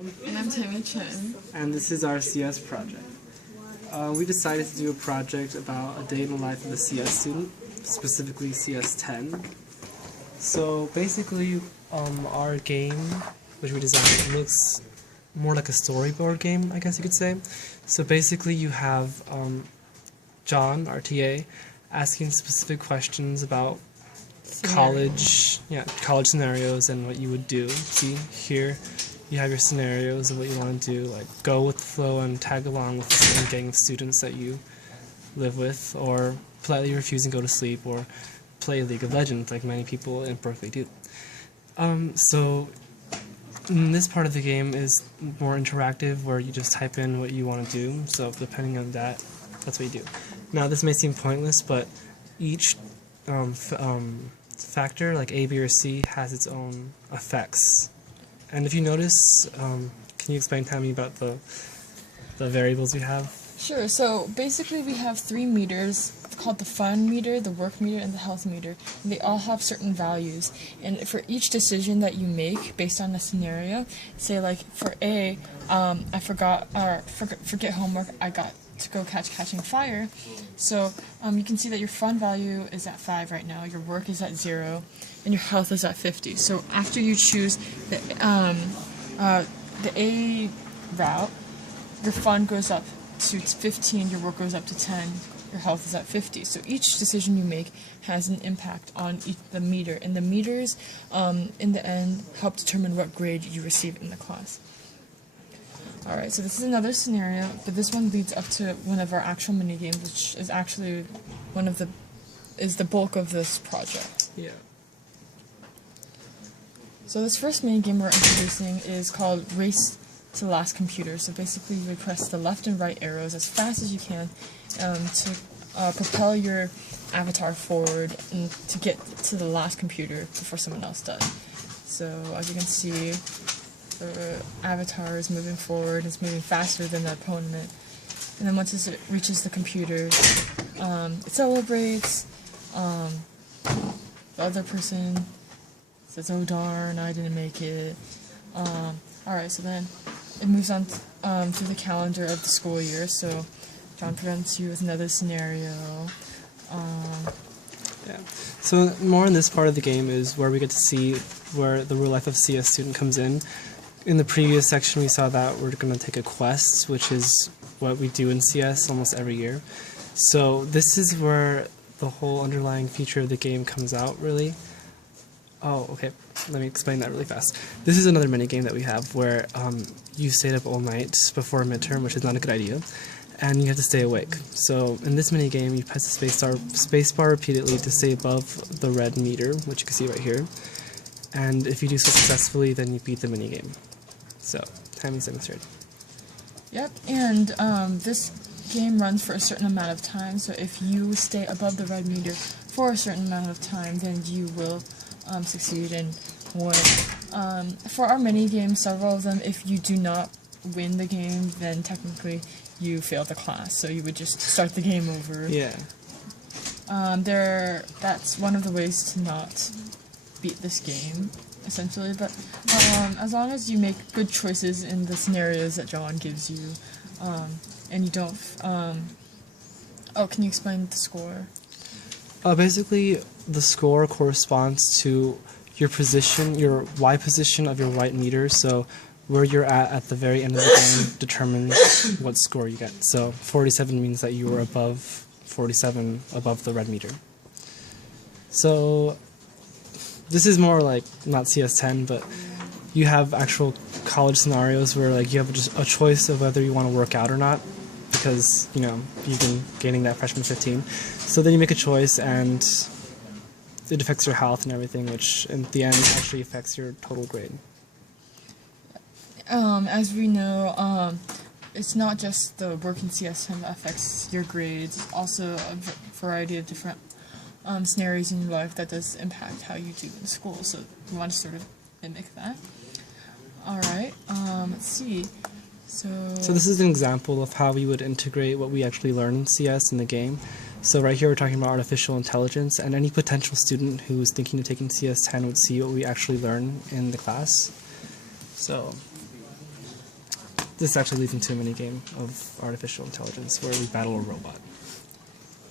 And I'm Tammy Chen. And this is our CS project. We decided to do a project about a day in the life of a CS student, specifically CS10. So basically, our game, which we designed, looks more like a storyboard game, I guess you could say. So basically you have John, our TA, asking specific questions about college scenarios and what you would do. See, here you have your scenarios of what you want to do, like go with the flow and tag along with the same gang of students that you live with, or politely refuse and go to sleep, or play League of Legends like many people in Berkeley do. So this part of the game is more interactive, where you just type in what you want to do, so depending on that, that's what you do. Now this may seem pointless, but each factor, like A, B, or C, has its own effects. And if you notice, can you explain, Tammy, about the variables we have? Sure, so basically we have 3 meters called the fun meter, the work meter, and the health meter. And they all have certain values. And for each decision that you make based on the scenario, say like for A, I forget homework, I got to go catching fire. So you can see that your fun value is at 5 right now, your work is at 0, and your health is at 50. So after you choose the A route, your fun goes up to 15, your work goes up to 10, your health is at 50. So each decision you make has an impact on the meter, and the meters in the end help determine what grade you receive in the class. Alright, so this is another scenario, but this one leads up to one of our actual mini games, which is actually the bulk of this project. Yeah. So this first mini game we're introducing is called Race to the Last Computer. So basically you would press the left and right arrows as fast as you can to propel your avatar forward and to get to the last computer before someone else does. So as you can see, the avatar is moving forward, it's moving faster than the opponent, and then once it reaches the computer, it celebrates, the other person says, oh darn, I didn't make it. Alright, so then it moves on through the calendar of the school year, so John presents you with another scenario. Yeah. So more in this part of the game is where we get to see where the real life of CS student comes in. In the previous section we saw that we're going to take a quest, which is what we do in CS almost every year. So this is where the whole underlying feature of the game comes out, really. Oh, okay, let me explain that really fast. This is another minigame that we have where you stayed up all night before a midterm, which is not a good idea, and you have to stay awake. So in this minigame, you press the spacebar repeatedly to stay above the red meter, which you can see right here. And if you do so successfully, then you beat the minigame. So, Tammy's demonstrated. Yep, and this game runs for a certain amount of time, so if you stay above the red meter for a certain amount of time, then you will succeed and win. For our mini games, several of them, if you do not win the game, then technically you failed the class, so you would just start the game over. Yeah. That's one of the ways to not beat this game, essentially, but as long as you make good choices in the scenarios that John gives you, and you don't, oh, can you explain the score? Basically, the score corresponds to your position, your Y position of your white meter, so where you're at the very end of the game determines what score you get. So 47 means that you were above 47, above the red meter. So this is more like, not CS10, but you have actual college scenarios where like you have just a choice of whether you want to work out or not, because, you know, you've been gaining that freshman 15. So then you make a choice and it affects your health and everything, which in the end actually affects your total grade. As we know, it's not just the work in CS10 that affects your grades, it's also a variety of different scenarios in your life that does impact how you do in school, so we want to sort of mimic that. Alright, let's see. So this is an example of how we would integrate what we actually learn in CS in the game. So right here we're talking about artificial intelligence, and any potential student who's thinking of taking CS10 would see what we actually learn in the class. So this actually leads into a mini game of artificial intelligence where we battle a robot.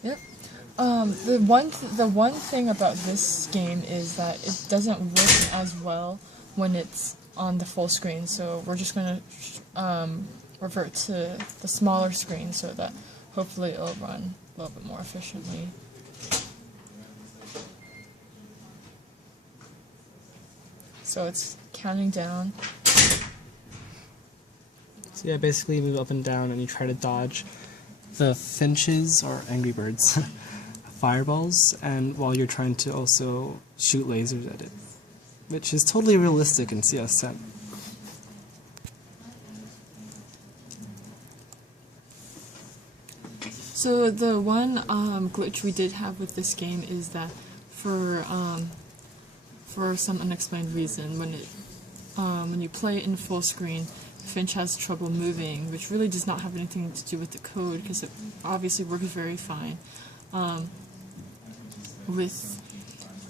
Yep. The one thing about this game is that it doesn't work as well when it's on the full screen. So we're just gonna revert to the smaller screen so that hopefully it'll run a little bit more efficiently. So it's counting down. So yeah, basically you move up and down and you try to dodge the finches, or angry birds, fireballs, and while you're trying to also shoot lasers at it, which is totally realistic in CS10. So the one glitch we did have with this game is that for some unexplained reason, when you play it in full screen, Finch has trouble moving, which really does not have anything to do with the code, because it obviously works very fine with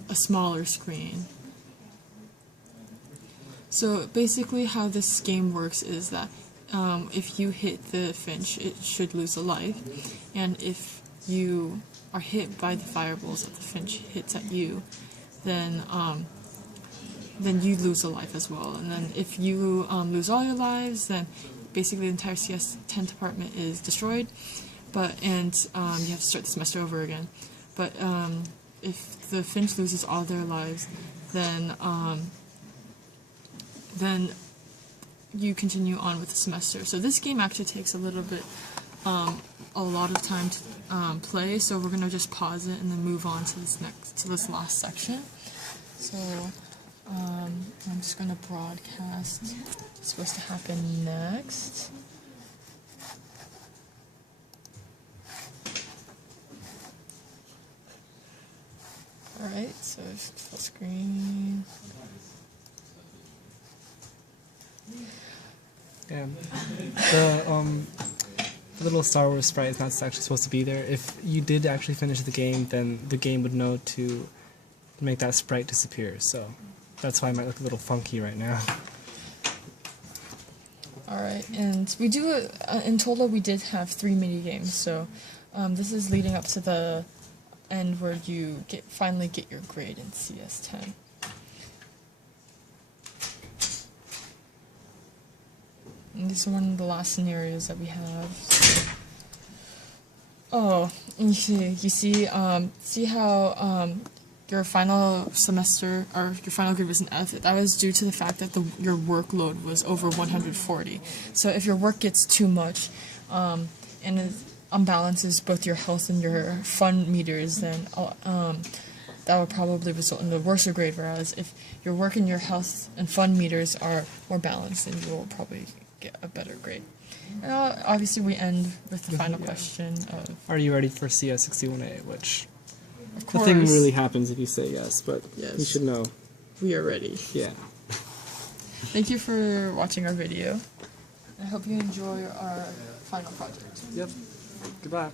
a smaller screen. So basically how this game works is that if you hit the Finch, it should lose a life, and if you are hit by the fireballs that the Finch hits at you, then you lose a life as well. And then if you lose all your lives, then basically the entire CS10 department is destroyed, and you have to start the semester over again. But if the Finch loses all their lives, then you continue on with the semester. So this game actually takes a lot of time to play, so we're gonna just pause it and then move on to this last section. So I'm just gonna broadcast what's supposed to happen next. Alright, so full screen. Yeah. The little Star Wars sprite is not actually supposed to be there. If you did actually finish the game, then the game would know to make that sprite disappear. So that's why it might look a little funky right now. Alright, and we do, in total we did have 3 mini games, so this is leading up to the end where you finally get your grade in CS10. And these are one of the last scenarios that we have. Oh, you see how your final semester, or your final grade was an F. That was due to the fact that your workload was over 140. So if your work gets too much, and it unbalances both your health and your fun meters, then that will probably result in a worse grade. Whereas if your work and your health and fun meters are more balanced, then you will probably get a better grade. And obviously we end with the final question of... Are you ready for CS61A, which... Of course. The thing really happens if you say yes, but yes, you should know. We are ready. Yeah. Thank you for watching our video. I hope you enjoy our final project. Yep. Goodbye.